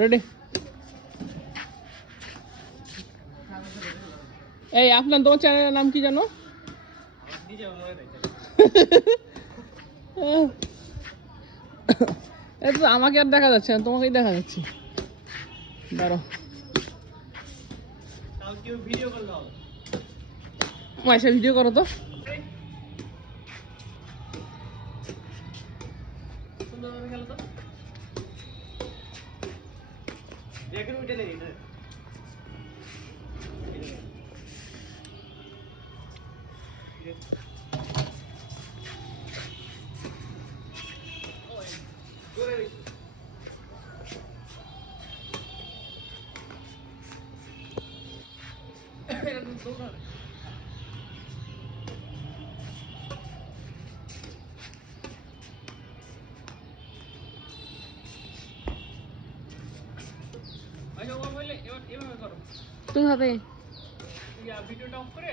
Ready? এই আপনার তোমার চ্যানেলের নাম কি জানো? এই তো আমাকে আর দেখা যাচ্ছে না, তোমাকেই দেখা যাচ্ছে। দাঁড়ো, মাইশা ভিডিও করো তো। তুমি হবে ভিডিওটা অফ করে